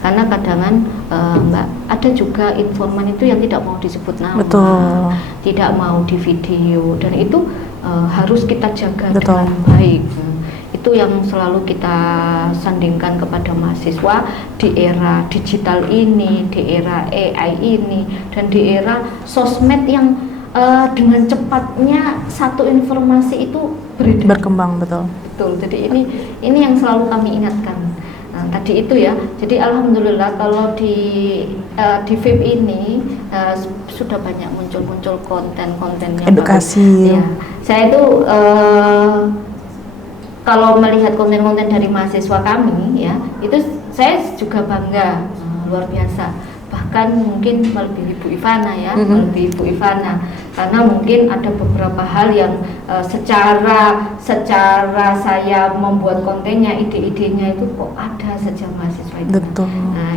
karena kadang Mbak ada juga informan itu yang tidak mau disebut nama, Betul. tidak mau di video, dan itu harus kita jaga Betul. dengan baik. Itu yang selalu kita sandingkan kepada mahasiswa di era digital ini, di era AI ini, dan di era sosmed yang dengan cepatnya satu informasi itu Berkembang, betul. Betul. Jadi ini yang selalu kami ingatkan. Nah, tadi itu ya. Jadi alhamdulillah kalau di VIP ini sudah banyak muncul konten-kontennya Edukasi. Ya. Saya itu kalau melihat konten-konten dari mahasiswa kami ya, itu saya juga bangga, luar biasa. Bahkan mungkin melebihi Bu Ivana ya, melebihi Bu Ivana, karena mungkin ada beberapa hal yang secara saya membuat kontennya, ide-idenya itu kok ada saja mahasiswa itu. Betul. Nah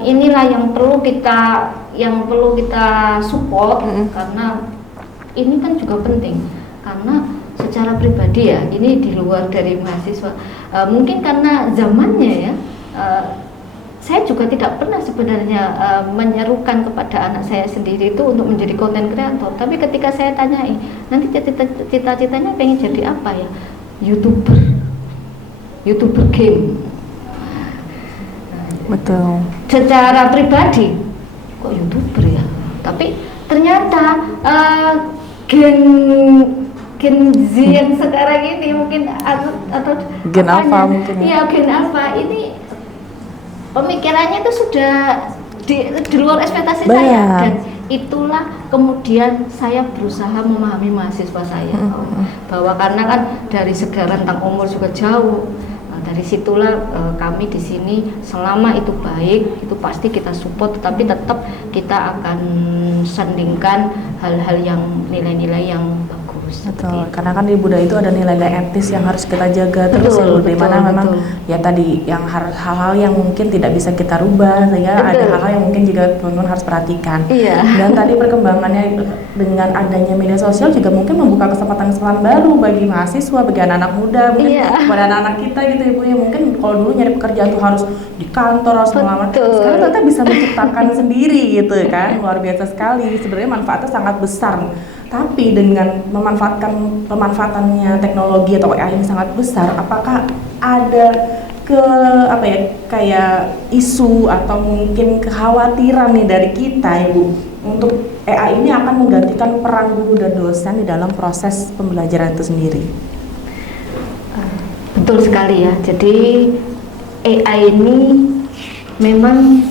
inilah yang perlu kita support, karena ini kan juga penting, karena secara pribadi ya, ini di luar dari mahasiswa, mungkin karena zamannya ya. Saya juga tidak pernah sebenarnya menyerukan kepada anak saya sendiri itu untuk menjadi konten kreator. Tapi ketika saya tanyai, nanti cita-citanya pengen jadi apa ya? YouTuber game. Betul. Secara pribadi, kok YouTuber ya? Tapi ternyata Gen Z yang sekarang ini mungkin atau Gen Alpha mungkin ya. Iya, Gen Alpha ini pemikirannya itu sudah di luar ekspektasi saya, dan itulah kemudian saya berusaha memahami mahasiswa saya bahwa karena kan dari segi rentang umur juga jauh. Nah, dari situlah kami di sini selama itu baik itu pasti kita support, tetapi tetap kita akan sandingkan hal-hal yang nilai-nilai yang bagus. Betul, karena kan di budaya itu ada nilai-nilai etis yang harus kita jaga terus ya, di mana memang ya tadi yang hal-hal yang mungkin tidak bisa kita rubah, sehingga ada hal-hal yang mungkin juga teman-teman harus perhatikan. Dan tadi perkembangannya dengan adanya media sosial juga mungkin membuka kesempatan-kesempatan baru bagi mahasiswa, bagi anak-anak muda, mungkin kepada anak-anak kita gitu Ibu ya. Mungkin kalau dulu nyari pekerjaan tuh harus di kantor, harus melamar, sekarang ternyata bisa menciptakan sendiri gitu kan, luar biasa sekali. Sebenarnya manfaatnya sangat besar. Tapi dengan pemanfaatannya teknologi atau AI ini sangat besar, apakah ada kayak isu atau mungkin kekhawatiran nih dari kita Ibu untuk AI ini akan menggantikan peran guru dan dosen di dalam proses pembelajaran itu sendiri? Betul sekali ya. Jadi AI ini memang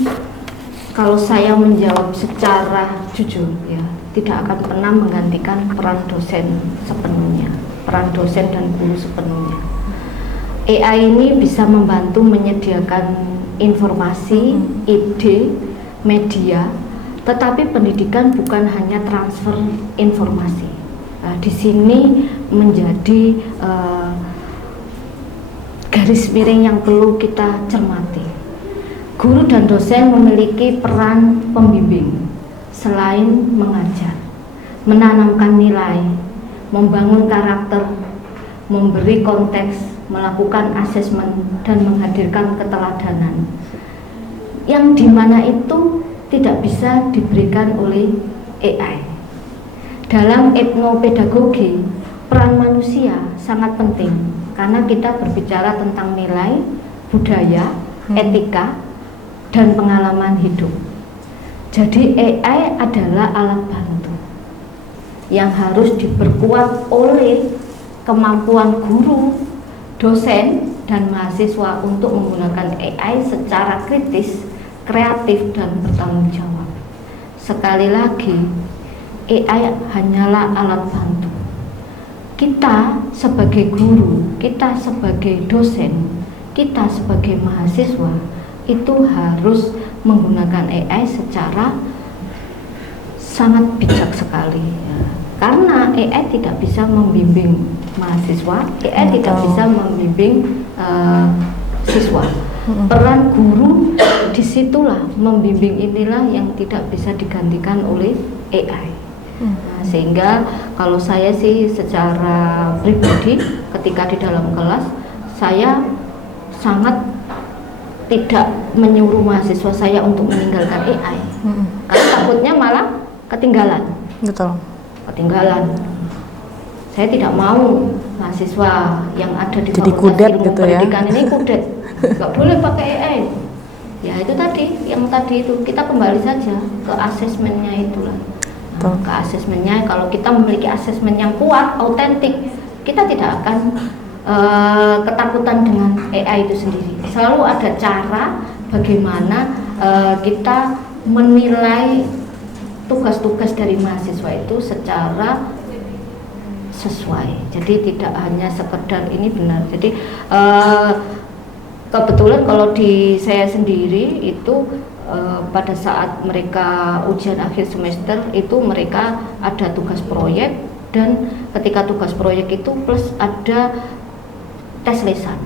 kalau saya menjawab secara jujur ya, tidak akan pernah menggantikan peran dosen sepenuhnya, peran dosen dan guru sepenuhnya. AI ini bisa membantu menyediakan informasi, ide, media, tetapi pendidikan bukan hanya transfer informasi. Nah, di sini menjadi garis miring yang perlu kita cermati. Guru dan dosen memiliki peran pembimbing. Selain mengajar, menanamkan nilai, membangun karakter, memberi konteks, melakukan asesmen, dan menghadirkan keteladanan, yang dimana itu tidak bisa diberikan oleh AI. Dalam etnopedagogi, peran manusia sangat penting karena kita berbicara tentang nilai, budaya, etika, dan pengalaman hidup. Jadi AI adalah alat bantu yang harus diperkuat oleh kemampuan guru, dosen, dan mahasiswa untuk menggunakan AI secara kritis, kreatif, dan bertanggung jawab. Sekali lagi, AI hanyalah alat bantu. Kita sebagai guru, kita sebagai dosen, kita sebagai mahasiswa itu harus menggunakan AI secara sangat bijak sekali ya. Karena AI tidak bisa membimbing mahasiswa, AI tidak bisa membimbing siswa. Peran guru disitulah, membimbing inilah yang tidak bisa digantikan oleh AI. Nah, sehingga kalau saya sih secara pribadi ketika di dalam kelas saya sangat tidak menyuruh mahasiswa saya untuk meninggalkan AI. Karena takutnya malah ketinggalan. Betul. Ketinggalan. Saya tidak mau mahasiswa yang ada di jadi Fakultas kudet Ilmu gitu ya. Pendidikan ini kudet. Nggak boleh pakai AI. Ya itu tadi, yang tadi itu kita kembali saja ke asesmennya itulah. Ke asesmennya, kalau kita memiliki asesmen yang kuat, autentik, kita tidak akan ketakutan dengan AI itu sendiri. Selalu ada cara bagaimana kita menilai tugas-tugas dari mahasiswa itu secara sesuai. Jadi tidak hanya sekedar ini benar. Jadi kebetulan kalau di saya sendiri itu pada saat mereka ujian akhir semester itu mereka ada tugas proyek, dan ketika tugas proyek itu plus ada tes lisan.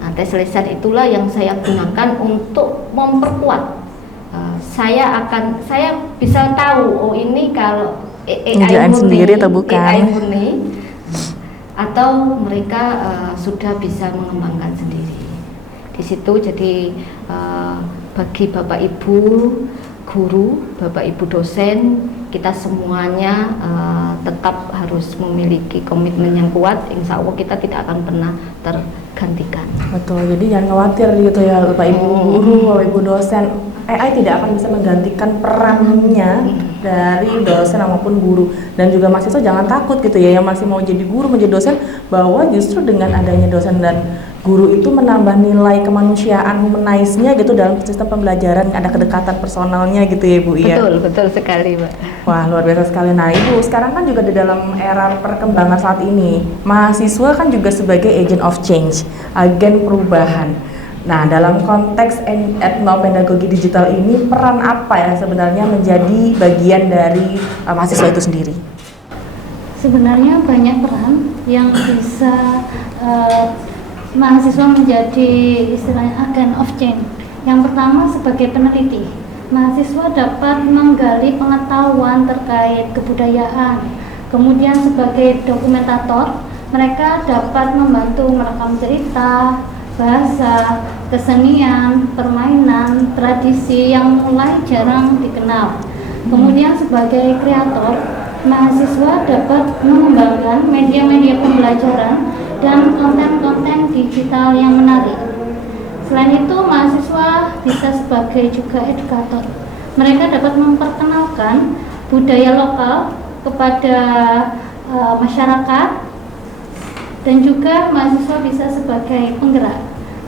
Nah, tes lisan itulah yang saya gunakan untuk memperkuat. Saya bisa tahu, oh ini kalau AI murni, sendiri atau bukan? AI murni, atau mereka sudah bisa mengembangkan sendiri. Di situ jadi bagi Bapak Ibu guru, Bapak Ibu dosen, kita semuanya tetap harus memiliki komitmen yang kuat. Insya Allah kita tidak akan pernah tergantikan. Betul, jadi jangan khawatir gitu ya Bapak Ibu guru, Bapak Ibu dosen, AI tidak akan bisa menggantikan perannya dari dosen maupun guru. Dan juga mahasiswa jangan takut gitu ya, yang masih mau jadi guru, menjadi dosen, bahwa justru dengan adanya dosen dan guru itu menambah nilai kemanusiaan humanisnya gitu dalam sistem pembelajaran, ada kedekatan personalnya gitu ya Bu ya. Betul sekali Mbak. Wah, luar biasa sekali. Nah Ibu, sekarang kan juga di dalam era perkembangan saat ini, mahasiswa kan juga sebagai agent of change, agen perubahan. Nah, dalam konteks etnopedagogi digital ini, peran apa yang sebenarnya menjadi bagian dari mahasiswa itu sendiri? Sebenarnya banyak peran yang bisa mahasiswa menjadi istilahnya agen of change. Yang pertama sebagai peneliti, mahasiswa dapat menggali pengetahuan terkait kebudayaan. Kemudian sebagai dokumentator, mereka dapat membantu merekam cerita, bahasa, kesenian, permainan, tradisi yang mulai jarang dikenal. Kemudian sebagai kreator, mahasiswa dapat mengembangkan media-media pembelajaran dan konten-konten digital yang menarik. Selain itu, mahasiswa bisa sebagai juga edukator. Mereka dapat memperkenalkan budaya lokal kepada masyarakat, dan juga mahasiswa bisa sebagai penggerak.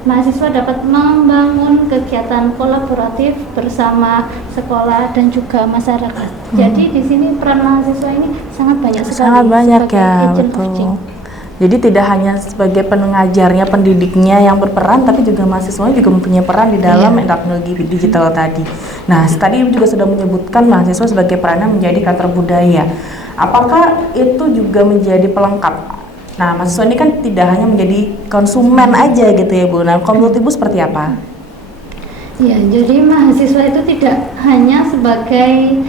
Mahasiswa dapat membangun kegiatan kolaboratif bersama sekolah dan juga masyarakat. Jadi di sini peran mahasiswa ini sangat banyak sekali. Sangat banyak ya, betul. Jadi tidak hanya sebagai pengajarnya, pendidiknya yang berperan, tapi juga mahasiswa juga mempunyai peran di dalam teknologi digital tadi. Nah, tadi Ibu juga sudah menyebutkan mahasiswa sebagai perannya menjadi kreator budaya. Apakah itu juga menjadi pelengkap? Nah, mahasiswa ini kan tidak hanya menjadi konsumen aja gitu ya Bu. Nah, menurut Ibu seperti apa? Ya, jadi mahasiswa itu tidak hanya sebagai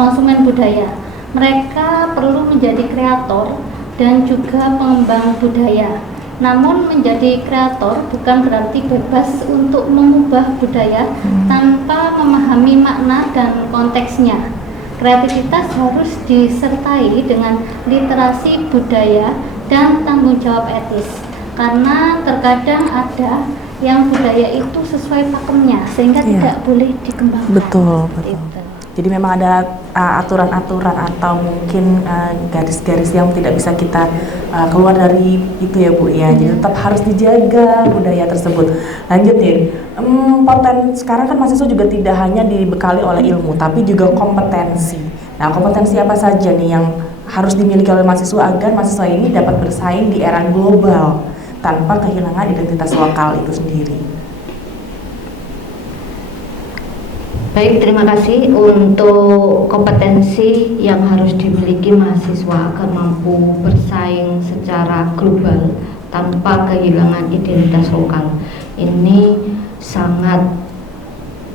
konsumen budaya. Mereka perlu menjadi kreator dan juga pengembang budaya. Namun menjadi kreator bukan berarti bebas untuk mengubah budaya tanpa memahami makna dan konteksnya. Kreativitas harus disertai dengan literasi budaya dan tanggung jawab etis, karena terkadang ada yang budaya itu sesuai pakemnya sehingga tidak boleh dikembangkan. Betul. Jadi memang ada aturan-aturan atau mungkin garis-garis yang tidak bisa kita keluar dari itu ya Bu ya. Jadi tetap harus dijaga budaya tersebut. Lanjut ya, sekarang kan mahasiswa juga tidak hanya dibekali oleh ilmu, tapi juga kompetensi. Nah, kompetensi apa saja nih yang harus dimiliki oleh mahasiswa agar mahasiswa ini dapat bersaing di era global tanpa kehilangan identitas lokal itu sendiri? Baik, terima kasih. Untuk kompetensi yang harus dimiliki mahasiswa agar mampu bersaing secara global tanpa kehilangan identitas lokal, ini sangat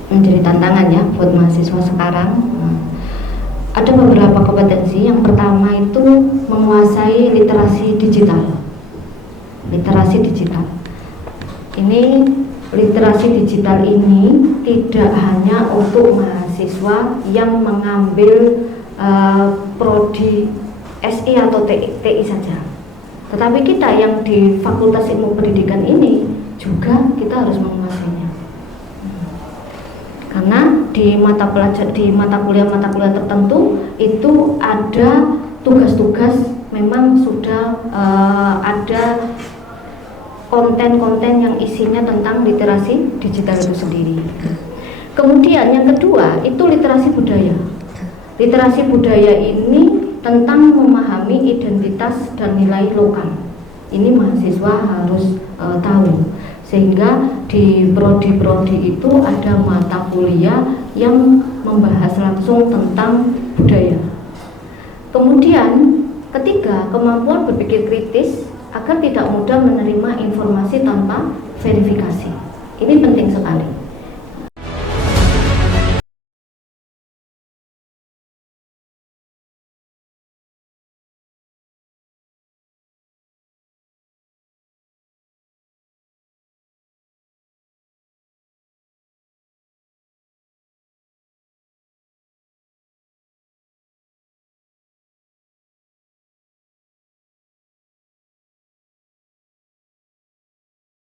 menjadi tantangan ya buat mahasiswa sekarang. Ada beberapa kompetensi. Yang pertama itu menguasai literasi digital. Literasi digital ini literasi digital ini tidak hanya untuk mahasiswa yang mengambil prodi SI atau TI saja, tetapi kita yang di Fakultas Ilmu Pendidikan ini juga kita harus menguasainya. Karena di mata kuliah tertentu itu ada tugas-tugas, memang sudah ada konten-konten yang isinya tentang literasi digital itu sendiri. Kemudian yang kedua itu literasi budaya. Literasi budaya ini tentang memahami identitas dan nilai lokal. Ini mahasiswa harus tahu, sehingga di prodi-prodi itu ada mata kuliah yang membahas langsung tentang budaya. Kemudian ketiga, kemampuan berpikir kritis agar tidak mudah menerima informasi tanpa verifikasi. Ini penting sekali.